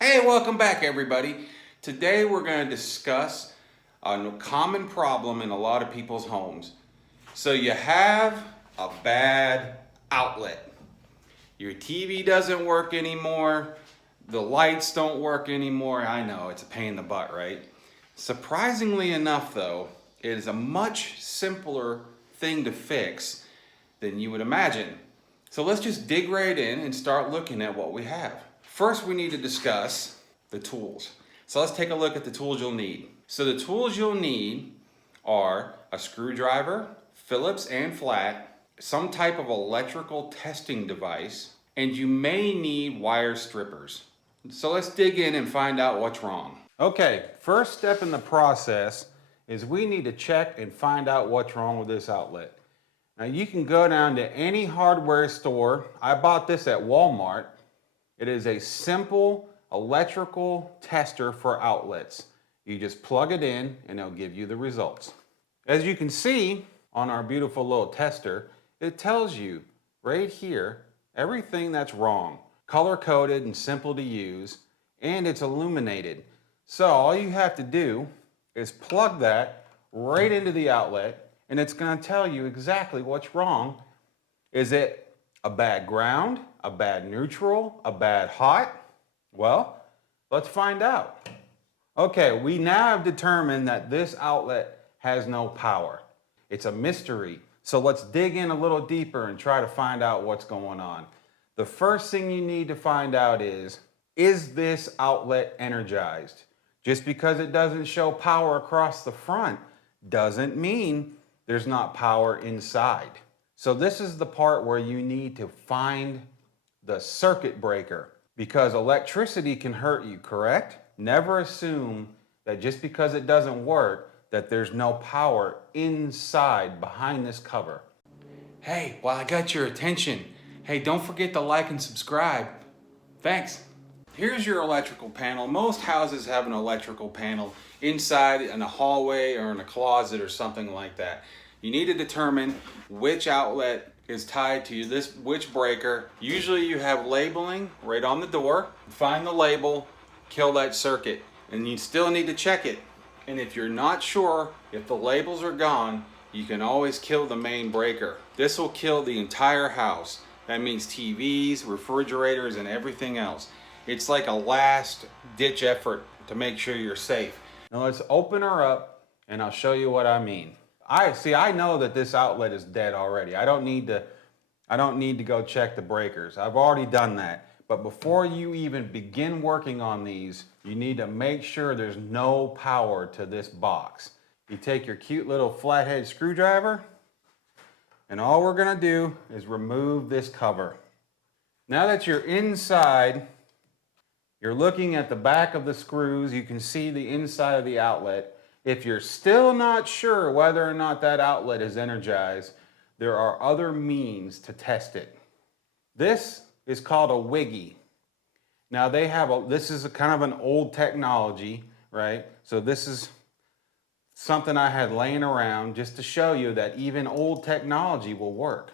Hey, welcome back everybody. Today we're going to discuss a common problem in a lot of people's homes. So you have a bad outlet. Your TV doesn't work anymore. The lights don't work anymore. I know, it's a pain in the butt, right? Surprisingly enough though, it is a much simpler thing to fix than you would imagine. So let's just dig right in and start looking at what we have. First, we need to discuss the tools. So let's take a look at the tools you'll need. So the tools you'll need are a screwdriver, Phillips and flat, some type of electrical testing device, and you may need wire strippers. So let's dig in and find out what's wrong. Okay, first step in the process is we need to check and find out what's wrong with this outlet. Now you can go down to any hardware store. I bought this at Walmart. It is a simple electrical tester for outlets. You just plug it in and it'll give you the results. As you can see on our beautiful little tester, it tells you right here everything that's wrong. Color coded and simple to use, and it's illuminated. So all you have to do is plug that right into the outlet and it's going to tell you exactly what's wrong. Is it a bad ground, a bad neutral, a bad hot? Well, let's find out. Okay, we now have determined that this outlet has no power. It's a mystery. So let's dig in a little deeper and try to find out what's going on. The first thing you need to find out is this outlet energized? Just because it doesn't show power across the front doesn't mean there's not power inside. So this is the part where you need to find the circuit breaker, because electricity can hurt you, correct? Never assume that just because it doesn't work that there's no power inside behind this cover. Hey, well, I got your attention. Hey, don't forget to like and subscribe. Thanks. Here's your electrical panel. Most houses have an electrical panel inside in a hallway or in a closet or something like that. You need to determine which outlet is tied to which breaker. Usually you have labeling right on the door. Find the label, kill that circuit, and you still need to check it. And if you're not sure if the labels are gone, you can always kill the main breaker. This will kill the entire house. That means TVs, refrigerators, and everything else. It's like a last ditch effort to make sure you're safe. Now let's open her up and I'll show you what I mean. I know that this outlet is dead already. I don't need to go check the breakers. I've already done that. But before you even begin working on these, you need to make sure there's no power to this box. You take your cute little flathead screwdriver, and all we're gonna do is remove this cover. Now that you're inside, you're looking at the back of the screws. You can see the inside of the outlet. If you're still not sure whether or not that outlet is energized, there are other means to test it. This is called a wiggy. Now this is a kind of an old technology, right? So this is something I had laying around just to show you that even old technology will work.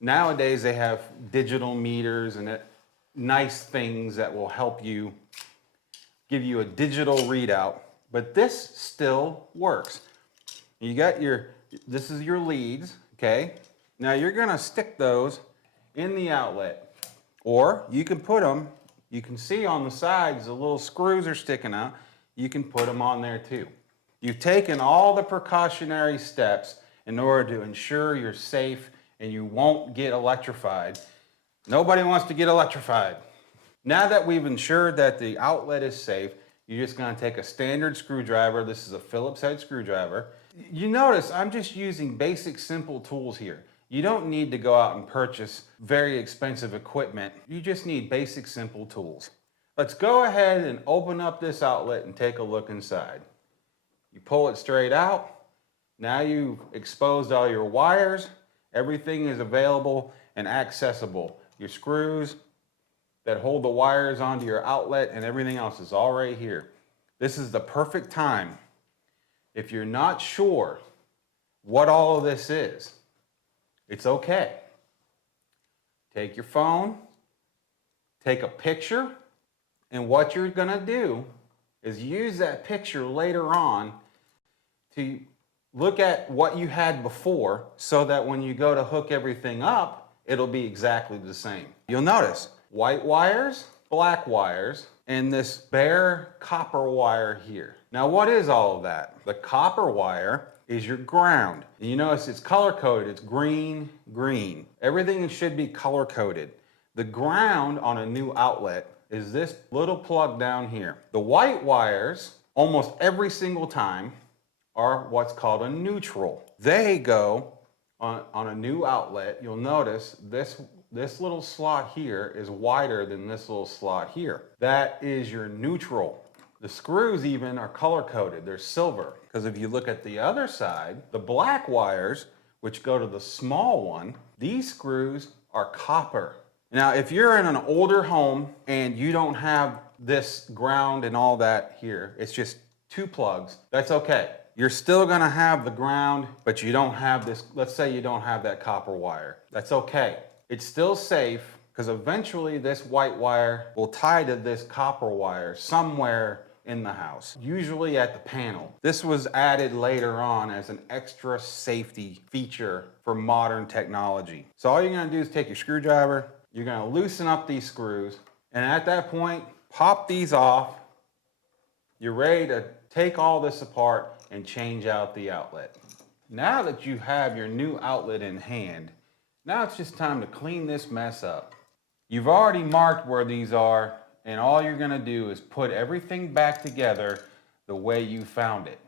Nowadays they have digital meters and nice things that will help you give you a digital readout, but this still works. You got this is your leads, okay? Now you're gonna stick those in the outlet, or you can put them, you can see on the sides the little screws are sticking out, you can put them on there too. You've taken all the precautionary steps in order to ensure you're safe and you won't get electrified. Nobody wants to get electrified. Now that we've ensured that the outlet is safe, you're just gonna take a standard screwdriver. This is a Phillips head screwdriver. You notice I'm just using basic, simple tools here. You don't need to go out and purchase very expensive equipment. You just need basic, simple tools. Let's go ahead and open up this outlet and take a look inside. You pull it straight out. Now you've exposed all your wires. Everything is available and accessible. Your screws that hold the wires onto your outlet and everything else is all right here. This is the perfect time. If you're not sure what all of this is, it's okay. Take your phone, take a picture, And what you're gonna do is use that picture later on to look at what you had before so that when you go to hook everything up, it'll be exactly the same. You'll notice white wires, black wires, and this bare copper wire here. Now what is all of that? The copper wire is your ground. And you notice it's color coded, it's green, green. Everything should be color coded. The ground on a new outlet is this little plug down here. The white wires, almost every single time, are what's called a neutral. They go on a new outlet. You'll notice this little slot here is wider than this little slot here. That is your neutral. The screws even are color coded. They're silver. Because if you look at the other side, the black wires, which go to the small one, these screws are copper. Now, if you're in an older home and you don't have this ground and all that here, it's just two plugs, that's okay. You're still gonna have the ground, but you don't have this, let's say you don't have that copper wire. That's okay. It's still safe because eventually this white wire will tie to this copper wire somewhere in the house, usually at the panel. This was added later on as an extra safety feature for modern technology. So all you're gonna do is take your screwdriver, you're gonna loosen up these screws, and at that point, pop these off. You're ready to take all this apart and change out the outlet. Now that you have your new outlet in hand, now it's just time to clean this mess up. You've already marked where these are, and all you're gonna do is put everything back together the way you found it.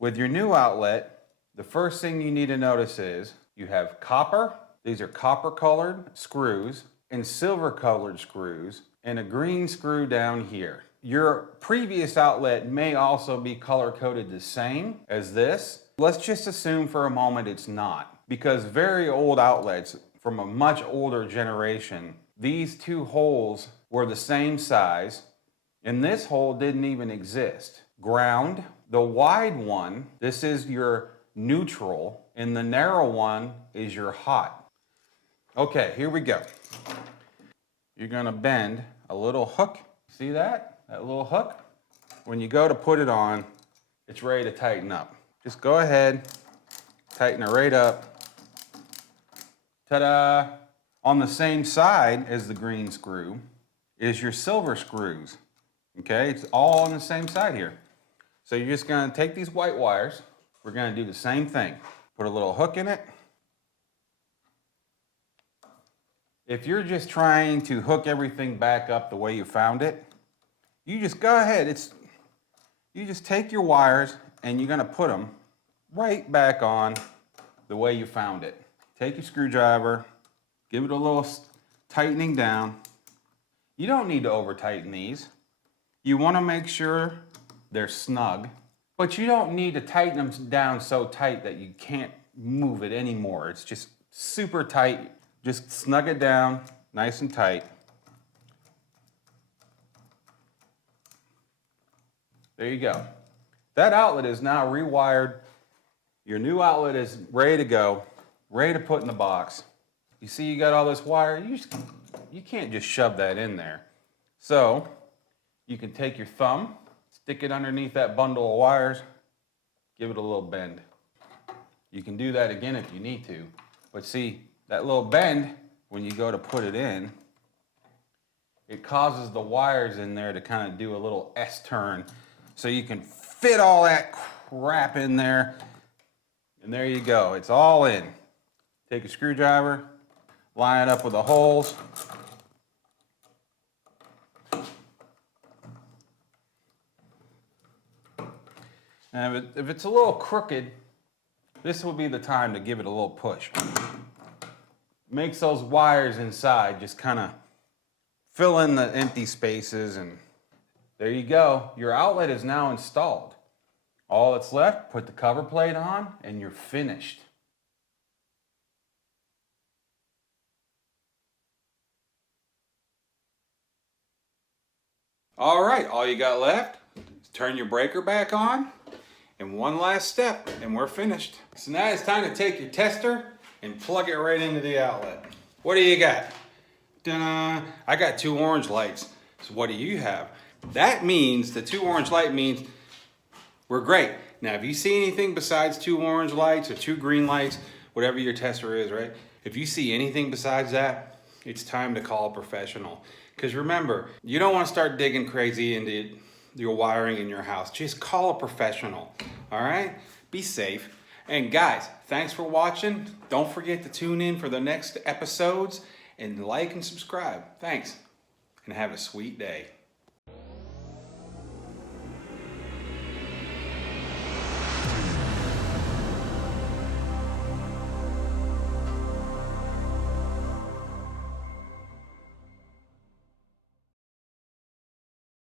With your new outlet, the first thing you need to notice is you have copper, these are copper colored screws, and silver colored screws, and a green screw down here. Your previous outlet may also be color coded the same as this. Let's just assume for a moment it's not, because very old outlets from a much older generation, these two holes were the same size, and this hole didn't even exist. Ground, the wide one, this is your neutral, and the narrow one is your hot. Okay, here we go. You're gonna bend a little hook. See that? That little hook? When you go to put it on, it's ready to tighten up. Just go ahead, tighten it right up. Ta-da! On the same side as the green screw is your silver screws. Okay, it's all on the same side here. So you're just gonna take these white wires. We're gonna do the same thing. Put a little hook in it. If you're just trying to hook everything back up the way you found it, you just go ahead. You just take your wires and you're gonna put them right back on the way you found it. Take your screwdriver, give it a little tightening down. You don't need to over tighten these. You wanna make sure they're snug, but you don't need to tighten them down so tight that you can't move it anymore. It's just super tight. Just snug it down, nice and tight. There you go. That outlet is now rewired. Your new outlet is ready to go, ready to put in the box. You see you got all this wire, you can't just shove that in there. So you can take your thumb, stick it underneath that bundle of wires, give it a little bend. You can do that again if you need to, but see, that little bend, when you go to put it in, it causes the wires in there to kind of do a little S-turn so you can fit all that crap in there. And there you go, it's all in. Take a screwdriver, line it up with the holes. And if it's a little crooked, this will be the time to give it a little push. Makes those wires inside just kind of fill in the empty spaces, and there you go. Your outlet is now installed. All that's left, put the cover plate on, and you're finished. All right, all you got left is turn your breaker back on, and one last step, and we're finished. So now it's time to take your tester and plug it right into the outlet. What do you got? Ta-da! I got two orange lights. So what do you have? That means the 2 orange light means we're great. Now, if you see anything besides 2 orange lights or 2 green lights, whatever your tester is, right? If you see anything besides that, it's time to call a professional. Because remember, you don't want to start digging crazy into your wiring in your house. Just call a professional, all right? Be safe. And guys, thanks for watching. Don't forget to tune in for the next episodes and like and subscribe. Thanks, and have a sweet day.